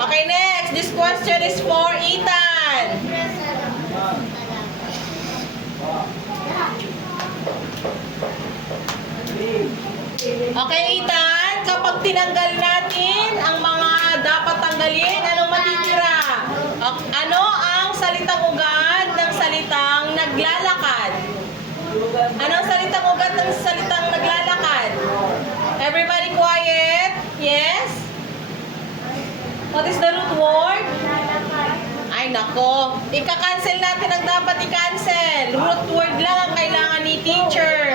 Okay, next. This question is for Ethan. Okay, Ethan. Kapag tinanggal natin ang mga dapat tanggalin, anong matitira? Ano ang salitang ugat ng salitang naglalakad? Anong salitang ugat ng salitang naglalakad? Everybody quiet? Yes? What is the root word? Ay, nako. Ika-cancel natin ang dapat i-cancel. Root word lang ang kailangan ni teacher.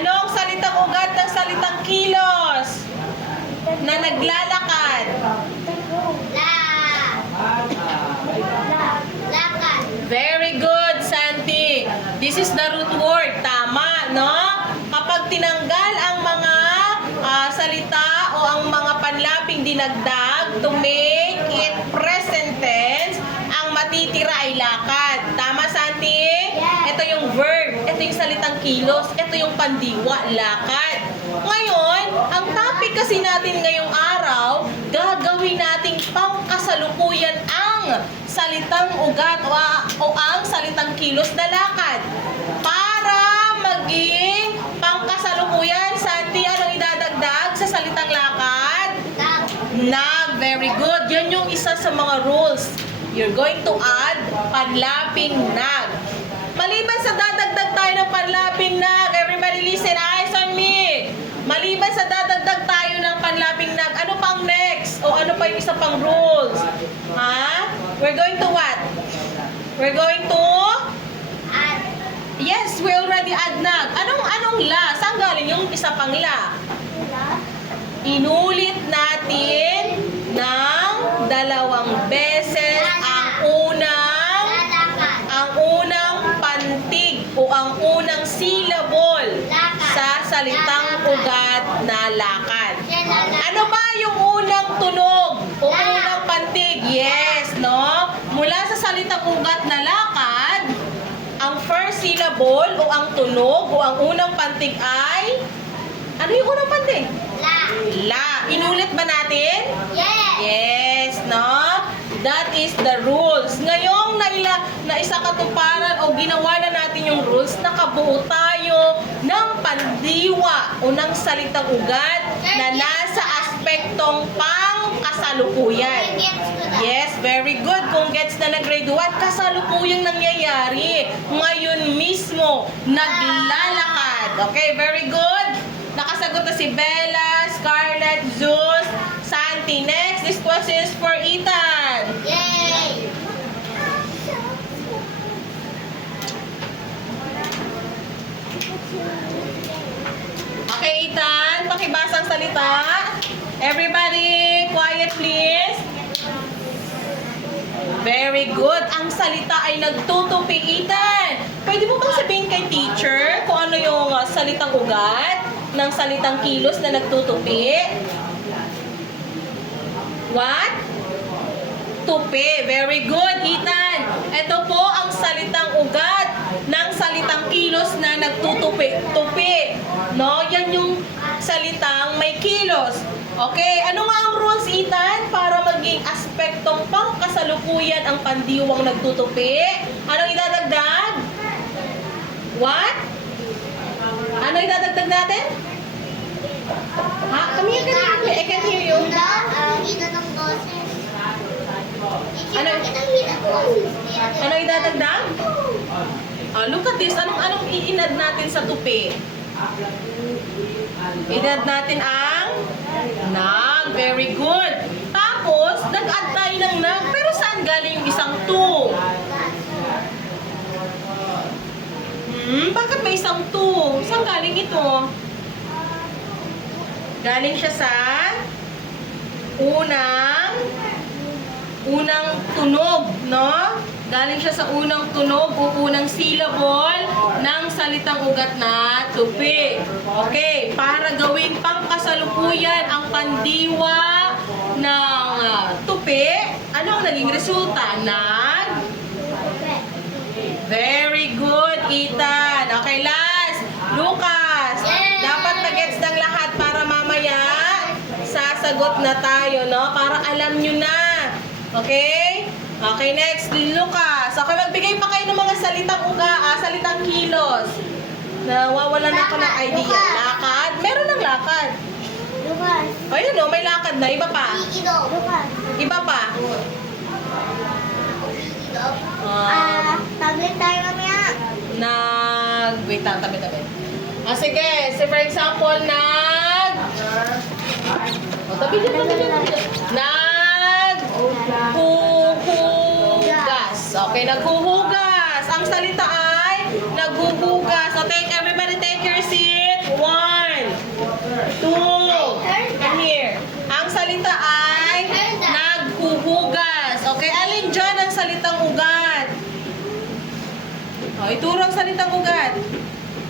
Anong salitang ugat ng salitang kilos na naglalakad? Lakad. Very good, Santi. This is the root word. Tama, no? Kapag tinanggal ang mga salita o ang mga panlaping dinagdag to make it present tense, ang matitira ay lakad. Tama, Santi? Yes. Ito yung verb. Ito yung salitang kilos. Ito yung pandiwa, lakad. Ngayon, ang topic kasi natin ngayong araw, gagawin nating pangkasalukuyan ang salitang ugat o ang salitang kilos na lakad. Para maging pangkasalukuyan, Santi, anong idadagdag sa salitang lakad? Nag. Very good. Yan yung isa sa mga rules. You're going to add panlaping nag. Maliban sa dadagdag tayo ng panlaping nag, everybody listen, eyes on me. Maliban sa dadagdag tayo ng panlaping nag, ano pang next? O ano pa yung isa pang rules? Ha? We're going to what? We're going to? Yes, we already add nag. Anong la? Saan galing yung isa pang la? Inulit natin ng 2 beses ang unang pantig o ang unang syllable sa salitang ugat na lakad. Ano ba yung unang tunog o unang pantig? Yes, no? Mula sa salitang ugat na lakad, ang first syllable o ang tunog o ang unang pantig ay, ano yung unang pantig? La. Inulit ba natin? Yes, no? That is the rules. Ngayong naisakatuparan o ginawa na natin yung rules, nakabuo tayo ng pandiwa o ng salitang ugat na nasa aspektong pangkasalukuyan. Yes, very good. Kung gets na nag-grade 1, kasalukuyang nangyayari. Ngayon mismo, naglalakad. Okay, very good. Nakasagot na si Bella, Scarlett, Zeus, Santi. Next, this question is for Ethan. Yay! Okay, Ethan, pakibasa ang salita. Everybody, quiet please. Very good. Ang salita ay nagtutupi, Ethan. Pwede mo bang sabihin kay teacher kung ano yung salitang ugat ng salitang kilos na nagtutupi? What? Tupi. Very good, Ethan. Ito po ang salitang ugat ng salitang kilos na nagtutupi. Tupi. No? Yan yung salitang may kilos. Okay, ano nga ang rules, Ethan, para maging aspektong pangkasalukuyan ang pandiwang nagtutupi? Anong idadagdag? What? Ano idadagdag natin? Ha? Come here, come here. I can't hear you. Hina ng boses. Ano idadagdag? Look at this. Anong iinad natin sa tupi? Inad natin ang nag. Very good. Tapos, nag-add tayo ng nag. Pero saan galing yung isang to? Bakit may isang to? Saan galing ito? Galing siya sa unang tunog, no? Galing siya sa unang tunog o unang syllable ng salitang ugat na tupi. Okay, para gawing pangkasalukuyan ang pandiwa ng tupi, ano ang naging resulta? Nag? Very good, Ethan. Okay, last. Lucas, dapat na-gets ng lahat para mamaya sasagot sagot na tayo, no? Para alam nyo na. Okay? Okay, next, Lucas. Okay, magbigay pa kayo ng mga salitang salitang kilos. Nawawalan ako ng idea. Lakad? Meron ng lakad. Lukas. Ayun, no? May lakad na. Iba pa? Iidog. Lukas. Iba pa? Iidog. Tablet tayo mamaya. Wait lang, tabi-tabi. Sige. So, for example, tabi dyan. Naghuhugas. Okay, naghuhugas. Ang salita ay naghuhugas. So, everybody take your seat. 1, 2, and here. Ang salita ay naghuhugas. Okay, alin dyan ang salitang ugat? Ituro ang salitang ugat.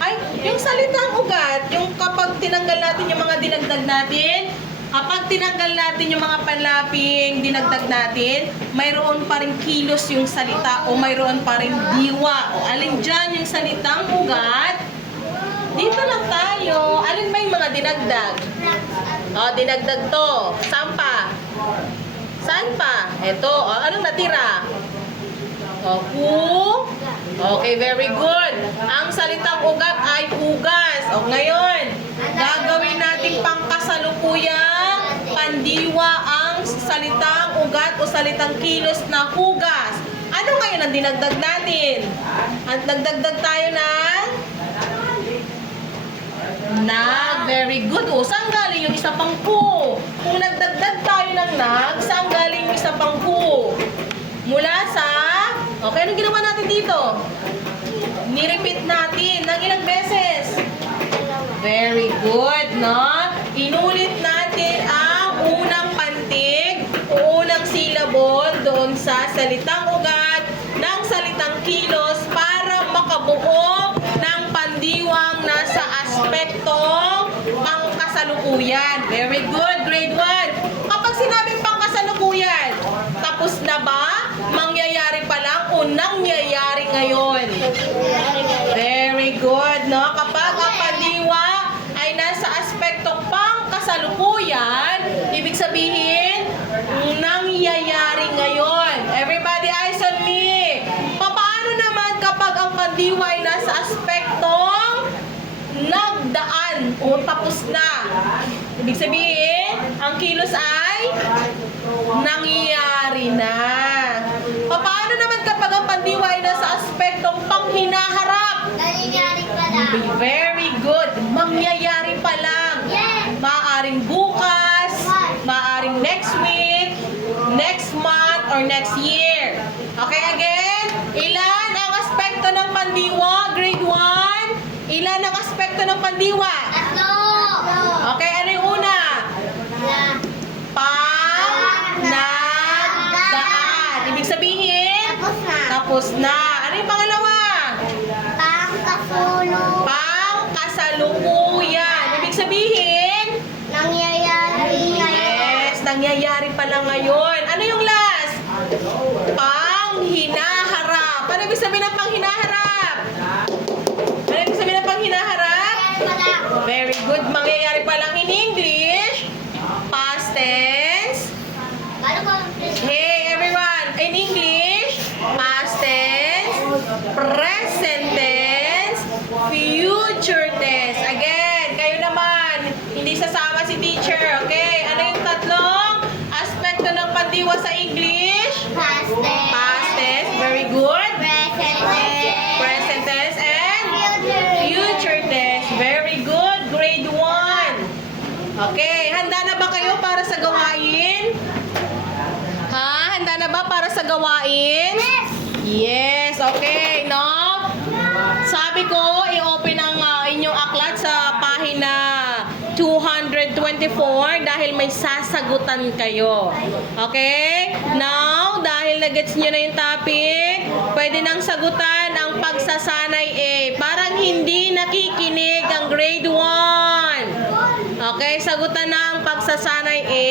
Ay, yung salitang ugat, yung kapag tinanggal natin yung mga dinagdag natin, kapag tinanggal natin yung mga panlaping dinagdag natin, mayroon pa rin kilos yung salita o mayroon pa rin diwa. O alin dyan yung salitang ugat? Dito lang tayo. Alin ba yung mga dinagdag? Dinagdag to. Saan pa? Saan pa? Ito. Anong natira? Okay, very good. Ang salitang ugat ay hugas. Ngayon, gagawin nating pangkasalukuyang pandiwa ang salitang ugat o salitang kilos na hugas. Ano ngayon ang dinagdag natin? At nagdagdag tayo ng very good. Saan galing yung isa pang ku? Kung nagdagdag tayo ng saan galing yung isa pang ku? Mula sa... Okay, anong ginawa natin dito? Ni-repeat natin ng ilang beses? Very good, no? Inulit natin ang unang pantig o unang syllable doon sa salitang ugat ng salitang kilos para makabuo ng pandiwang nasa aspektong pangkasalukuyan. Very good, grade 1. Kapag sinabing pangkasalukuyan, tapos na ba? Mangyayari pa lang o nangyayari ngayon? Very good, no? Kapag ang pandiwa ay nasa aspektong pangkasalukuyan, ibig sabihin, nangyayari ngayon. Everybody eyes on me. Paano naman kapag ang pandiwa ay nasa aspektong nagdaan o tapos na? Ibig sabihin, ang kilos ay nangyayari na. Paano naman kapag ang pandiwa ay nasa aspektong panghinaharap? Nangyayari pa lang. Very good. Mangyayari pa lang. Yes. Maaring bukas, maaring next week, next month, or next year. Okay, again? Ilan ang aspekto ng pandiwa? Grade 1? Ilan ang aspekto ng pandiwa? Tatlo. Okay, ano yung una? Ibig sabihin? Tapos na. Ano yung pangalawa? Pangkasalukuyan. Ibig sabihin? Nangyayari ngayon. Yes, nangyayari pala ngayon. Ano yung last? Panghinaharap. Ano ibig sabihin ng panghinaharap? Ano ibig sabihin ng panghinaharap? Very good. Mangyayari pa lang in English. Past tense. Hey everyone, in English, past tense, present tense, future tense. Again, kayo naman, hindi sasama si teacher, okay? Ano yung tatlong aspekto ng pandiwa sa English? Past tense. Past tense, very good. Present tense. Present tense and Future. future tense. Very good, grade 1. Okay, handa na ba kayo para sa gawain? Handa na ba para sa gawain? Yes. Yes, okay, no? Sabi ko, i-open ang inyong aklat sa pahina 224 dahil may sasagutan kayo. Okay? Now, dahil na-gets nyo na yung topic, pwede nang sagutan ang pagsasanay A. Parang hindi nakikinig ang grade 1. Okay, sagutan na ang pagsasanay A.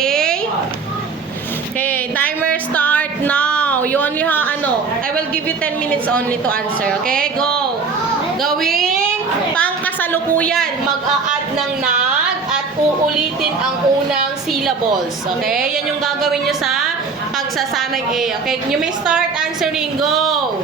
Okay, timer start now. You only I will give you 10 minutes only to answer. Okay, go. Gawing pangkasalukuyan. Mag-a-add ng nag at at uulitin ang unang syllables. Okay? Yan yung gagawin nyo sa pagsasanay A. Okay? You may start answering. Go!